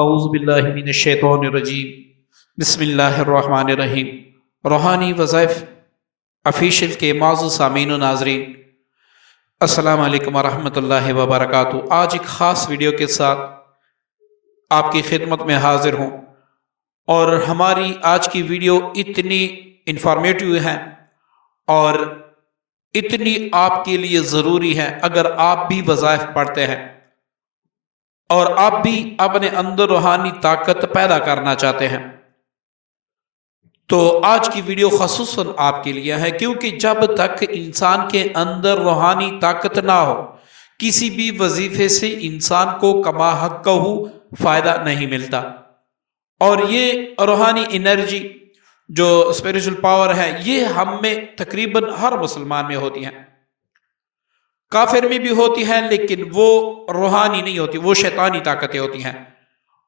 اعوذ باللہ من الشیطان الرجیم بسم اللہ الرحمن الرحیم۔ روحانی وظائف آفیشیل کے معزز سامعین و ناظرین، السلام علیکم ورحمۃ اللہ وبرکاتہ۔ آج ایک خاص ویڈیو کے ساتھ آپ کی خدمت میں حاضر ہوں، اور ہماری آج کی ویڈیو اتنی انفارمیٹیو ہے اور اتنی آپ کے لیے ضروری ہے اگر آپ بھی وظائف پڑھتے ہیں اور آپ بھی اپنے اندر روحانی طاقت پیدا کرنا چاہتے ہیں، تو آج کی ویڈیو خصوصاً آپ کے لیے ہے، کیونکہ جب تک انسان کے اندر روحانی طاقت نہ ہو، کسی بھی وظیفے سے انسان کو کما حقہ فائدہ نہیں ملتا۔ اور یہ روحانی انرجی جو اسپریچول پاور ہے، یہ ہم میں تقریباً ہر مسلمان میں ہوتی ہے، کافر میں بھی ہوتی ہے، لیکن وہ روحانی نہیں ہوتی، وہ شیطانی طاقتیں ہوتی ہیں،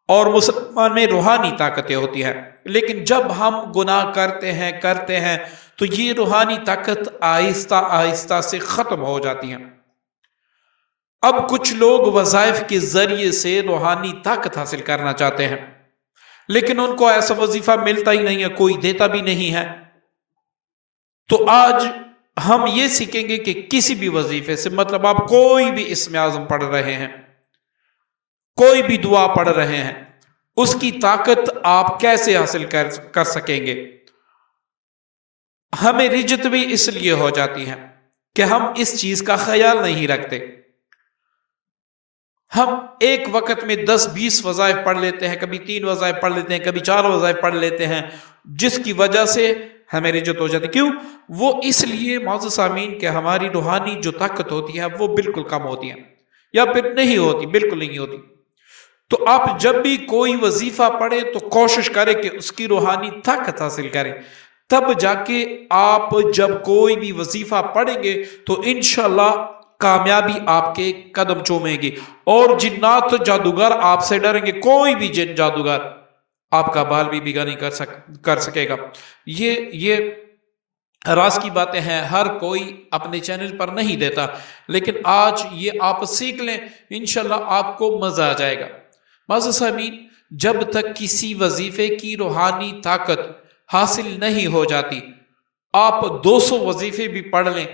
اور مسلمان میں روحانی طاقتیں ہوتی ہیں۔ لیکن جب ہم گناہ کرتے ہیں تو یہ روحانی طاقت آہستہ آہستہ سے ختم ہو جاتی ہیں۔ اب کچھ لوگ وظائف کے ذریعے سے روحانی طاقت حاصل کرنا چاہتے ہیں، لیکن ان کو ایسا وظیفہ ملتا ہی نہیں ہے، کوئی دیتا بھی نہیں ہے۔ تو آج ہم یہ سیکھیں گے کہ کسی بھی وظیفے سے، مطلب آپ کوئی بھی اسم اعظم پڑھ رہے ہیں، کوئی بھی دعا پڑھ رہے ہیں، اس کی طاقت آپ کیسے حاصل کر سکیں گے۔ ہمیں رجت بھی اس لیے ہو جاتی ہے کہ ہم اس چیز کا خیال نہیں رکھتے۔ ہم ایک وقت میں 10-20 وظائف پڑھ لیتے ہیں، کبھی 3 وظائف پڑھ لیتے ہیں، کبھی 4 وظائف پڑھ لیتے ہیں، جس کی وجہ سے ہمیں رجت ہو جاتی ہے۔ کیوں؟ وہ اس لیے معزز سامعین کہ ہماری روحانی جو طاقت ہوتی ہے وہ بالکل کم ہوتی ہے، یا پھر نہیں ہوتی، بالکل نہیں ہوتی۔ تو آپ جب بھی کوئی وظیفہ پڑھیں تو کوشش کریں کہ اس کی روحانی طاقت حاصل کریں، تب جا کے آپ جب کوئی بھی وظیفہ پڑھیں گے تو انشاءاللہ کامیابی آپ کے قدم چومیں گی، اور جنات جادوگر آپ سے ڈریں گے۔ کوئی بھی جن جادوگر آپ کا بال بھی بگا نہیں کر سکے گا۔ یہ راز کی باتیں ہیں، ہر کوئی اپنے چینل پر نہیں دیتا، لیکن آج یہ آپ سیکھ لیں، انشاءاللہ آپ کو مزہ آ جائے گا۔ معزز سامعین، جب تک کسی وظیفے کی روحانی طاقت حاصل نہیں ہو جاتی، آپ 200 وظیفے بھی پڑھ لیں،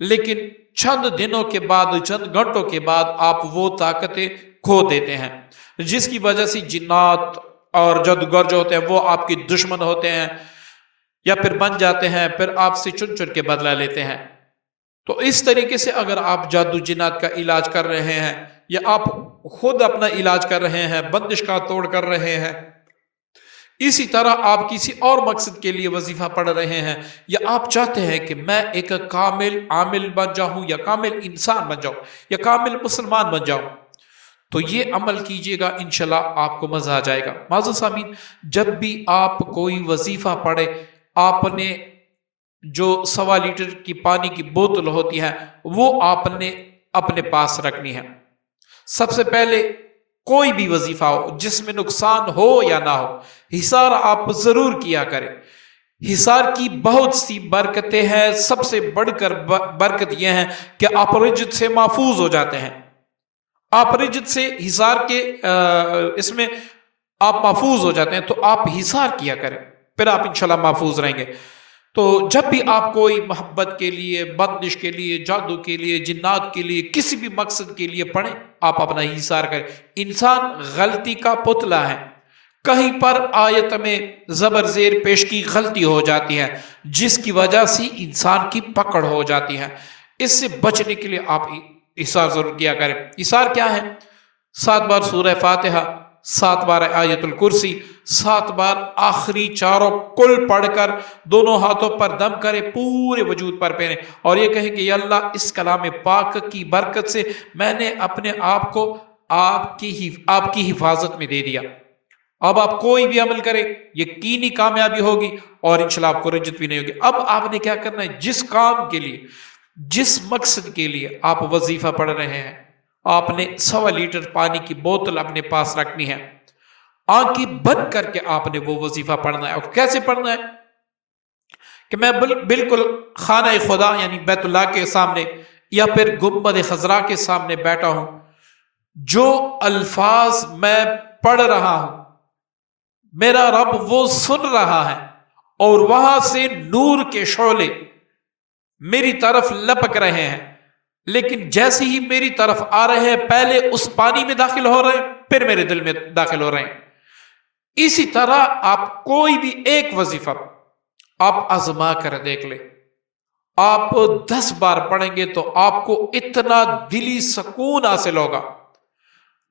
لیکن چند دنوں کے بعد، چند گھنٹوں کے بعد آپ وہ طاقتیں کھو دیتے ہیں، جس کی وجہ سے جنات اور جادوگر جو ہوتے ہیں وہ آپ کے دشمن ہوتے ہیں، یا پھر بن جاتے ہیں، پھر آپ سے چن چن کے بدلہ لیتے ہیں۔ تو اس طریقے سے اگر آپ جادو جنات کا علاج کر رہے ہیں، یا آپ خود اپنا علاج کر رہے ہیں، بندش کا توڑ کر رہے ہیں، اسی طرح آپ کسی اور مقصد کے لیے وظیفہ پڑھ رہے ہیں، یا آپ چاہتے ہیں کہ میں ایک کامل عامل بن جاؤں، یا کامل انسان بن جاؤں، یا کامل مسلمان بن جاؤں، تو یہ عمل کیجئے گا، انشاءاللہ آپ کو مزہ آ جائے گا۔ معزز سامعین، جب بھی آپ کوئی وظیفہ پڑھے، آپ نے جو 1.25 لیٹر کی پانی کی بوتل ہوتی ہے وہ آپ نے اپنے پاس رکھنی ہے۔ سب سے پہلے کوئی بھی وظیفہ ہو، جس میں نقصان ہو یا نہ ہو، حصار آپ ضرور کیا کریں۔ حصار کی بہت سی برکتیں ہیں، سب سے بڑھ کر برکت یہ ہے کہ آپ رجت سے محفوظ ہو جاتے ہیں۔ آپ رجت سے حصار کے اس میں آپ محفوظ ہو جاتے ہیں، تو آپ حصار کیا کریں، پھر آپ انشاءاللہ محفوظ رہیں گے۔ تو جب بھی آپ کوئی محبت کے لیے، بندش کے لیے، جادو کے لیے، جنات کے لیے، کسی بھی مقصد کے لیے پڑھیں، آپ اپنا حصار کریں۔ انسان غلطی کا پتلا ہے، کہیں پر آیت میں زبر زیر پیش کی غلطی ہو جاتی ہے، جس کی وجہ سے انسان کی پکڑ ہو جاتی ہے۔ اس سے بچنے کے لیے آپ حصار ضرور کیا کریں۔ حصار کیا ہے؟ 7 بار سورہ فاتحہ، 7 بار آیت الکرسی، 7 بار آخری چاروں کل پڑھ کر دونوں ہاتھوں پر دم کرے، پورے وجود پر پہنے، اور یہ کہیں کہ یا اللہ، اس کلام پاک کی برکت سے میں نے اپنے آپ کو آپ کی حفاظت میں دے دیا۔ اب آپ کوئی بھی عمل کریں، یقینی کامیابی ہوگی، اور انشاءاللہ آپ کو رجت بھی نہیں ہوگی۔ اب آپ نے کیا کرنا ہے؟ جس کام کے لیے، جس مقصد کے لیے آپ وظیفہ پڑھ رہے ہیں، آپ نے 1.25 لیٹر پانی کی بوتل اپنے پاس رکھنی ہے، آنکھیں بند کر کے آپ نے وہ وظیفہ پڑھنا ہے۔ اور کیسے پڑھنا ہے؟ کہ میں بالکل خانہ خدا یعنی بیت اللہ کے سامنے، یا پھر گنبد خضرا کے سامنے بیٹھا ہوں، جو الفاظ میں پڑھ رہا ہوں، میرا رب وہ سن رہا ہے، اور وہاں سے نور کے شعلے میری طرف لپک رہے ہیں، لیکن جیسے ہی میری طرف آ رہے ہیں پہلے اس پانی میں داخل ہو رہے ہیں، پھر میرے دل میں داخل ہو رہے ہیں۔ اسی طرح آپ کوئی بھی ایک وظیفہ آپ آزما کر دیکھ لیں، آپ 10 بار پڑھیں گے تو آپ کو اتنا دلی سکون حاصل ہوگا،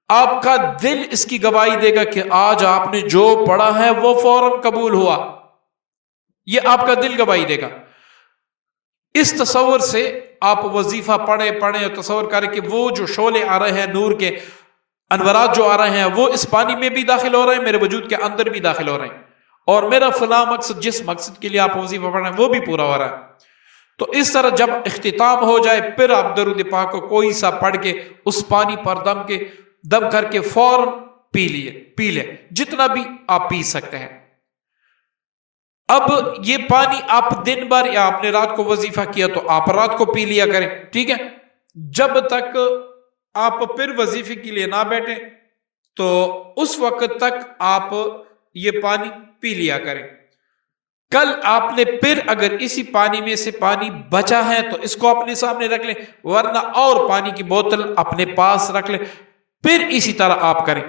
آپ کا دل اس کی گواہی دے گا کہ آج آپ نے جو پڑھا ہے وہ فوراً قبول ہوا، یہ آپ کا دل گواہی دے گا۔ اس تصور سے آپ وظیفہ پڑھیں اور تصور کریں کہ وہ جو شعلے آ رہے ہیں، نور کے انوارات جو آ رہے ہیں، وہ اس پانی میں بھی داخل ہو رہے ہیں، میرے وجود کے اندر بھی داخل ہو رہے ہیں، اور میرا فلاں مقصد، جس مقصد کے لیے آپ وظیفہ پڑھ رہے ہیں، وہ بھی پورا ہو رہا ہے۔ تو اس طرح جب اختتام ہو جائے پھر آپ درود پاک کو کوئی سا پڑھ کے اس پانی پر دم کر کے فوراً پی لیں، جتنا بھی آپ پی سکتے ہیں۔ اب یہ پانی آپ دن بھر یا آپ نے رات کو وظیفہ کیا تو آپ رات کو پی لیا کریں، ٹھیک ہے؟ جب تک آپ پھر وظیفے کے لیے نہ بیٹھیں تو اس وقت تک آپ یہ پانی پی لیا کریں۔ کل آپ نے پھر اگر اسی پانی میں سے پانی بچا ہے تو اس کو اپنے سامنے رکھ لیں، ورنہ اور پانی کی بوتل اپنے پاس رکھ لیں، پھر اسی طرح آپ کریں۔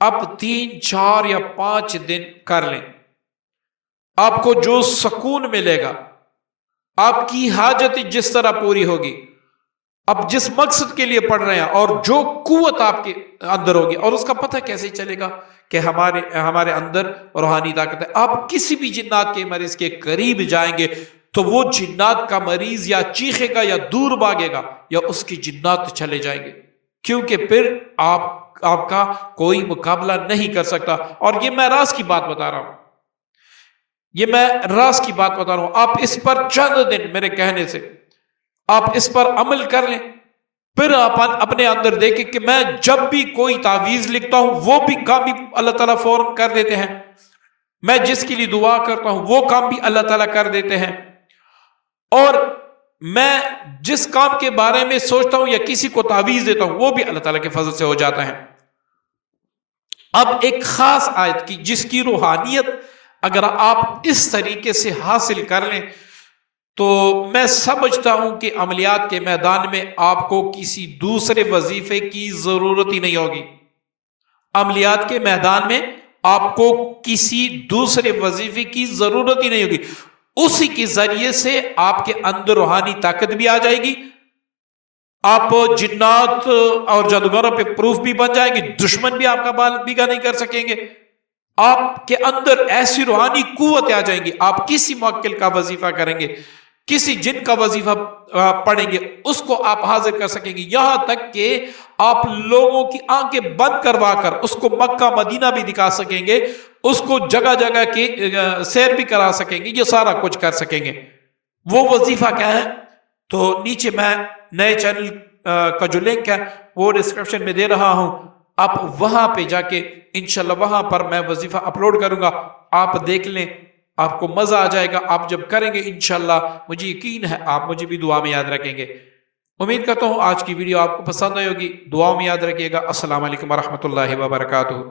اب 3 4 یا 5 دن کر لیں، آپ کو جو سکون ملے گا، آپ کی حاجت جس طرح پوری ہوگی، اب جس مقصد کے لیے پڑھ رہے ہیں، اور جو قوت آپ کے اندر ہوگی، اور اس کا پتہ کیسے چلے گا کہ ہمارے اندر روحانی طاقت ہے۔ آپ کسی بھی جنات کے مریض کے قریب جائیں گے تو وہ جنات کا مریض یا چیخے گا یا دور بھاگے گا، یا اس کی جنات چلے جائیں گے، کیونکہ پھر آپ کا کوئی مقابلہ نہیں کر سکتا۔ اور یہ میں راز کی بات بتا رہا ہوں، آپ اس پر چند دن میرے کہنے سے آپ اس پر عمل کر لیں، پھر آپ اپنے اندر دیکھیں کہ میں جب بھی کوئی تعویذ لکھتا ہوں وہ بھی کام بھی اللہ تعالیٰ فوراً کر دیتے ہیں، میں جس کے لیے دعا کرتا ہوں وہ کام بھی اللہ تعالیٰ کر دیتے ہیں، اور میں جس کام کے بارے میں سوچتا ہوں یا کسی کو تعویذ دیتا ہوں وہ بھی اللہ تعالیٰ کے فضل سے ہو جاتا ہے۔ اب ایک خاص آیت کی جس کی روحانیت اگر آپ اس طریقے سے حاصل کر لیں تو میں سمجھتا ہوں کہ عملیات کے میدان میں آپ کو کسی دوسرے وظیفے کی ضرورت ہی نہیں ہوگی۔ عملیات کے میدان میں آپ کو کسی دوسرے وظیفے کی ضرورت ہی نہیں ہوگی، اسی کے ذریعے سے آپ کے اندر روحانی طاقت بھی آ جائے گی، آپ جنات اور جادوگروں پہ پروف بھی بن جائے گی، دشمن بھی آپ کا بال بیگا نہیں کر سکیں گے، آپ کے اندر ایسی روحانی قوت آ جائیں گی، آپ کسی موکل کا وظیفہ کریں گے، کسی جن کا وظیفہ پڑھیں گے، اس کو آپ حاضر کر سکیں گے، یہاں تک کہ آپ لوگوں کی آنکھیں بند کروا کر اس کو مکہ مدینہ بھی دکھا سکیں گے، اس کو جگہ جگہ کے سیر بھی کرا سکیں گے، یہ سارا کچھ کر سکیں گے۔ وہ وظیفہ کیا ہے؟ تو نیچے میں نئے چینل کا جو لنک ہے وہ ڈسکرپشن میں دے رہا ہوں، آپ وہاں پہ جا کے انشاءاللہ وہاں پر میں وظیفہ اپلوڈ کروں گا، آپ دیکھ لیں، آپ کو مزہ آ جائے گا۔ آپ جب کریں گے انشاءاللہ مجھے یقین ہے آپ مجھے بھی دعا میں یاد رکھیں گے۔ امید کرتا ہوں آج کی ویڈیو آپ کو پسند آئی ہوگی، دعاؤں میں یاد رکھیے گا۔ السلام علیکم ورحمۃ اللہ وبرکاتہ۔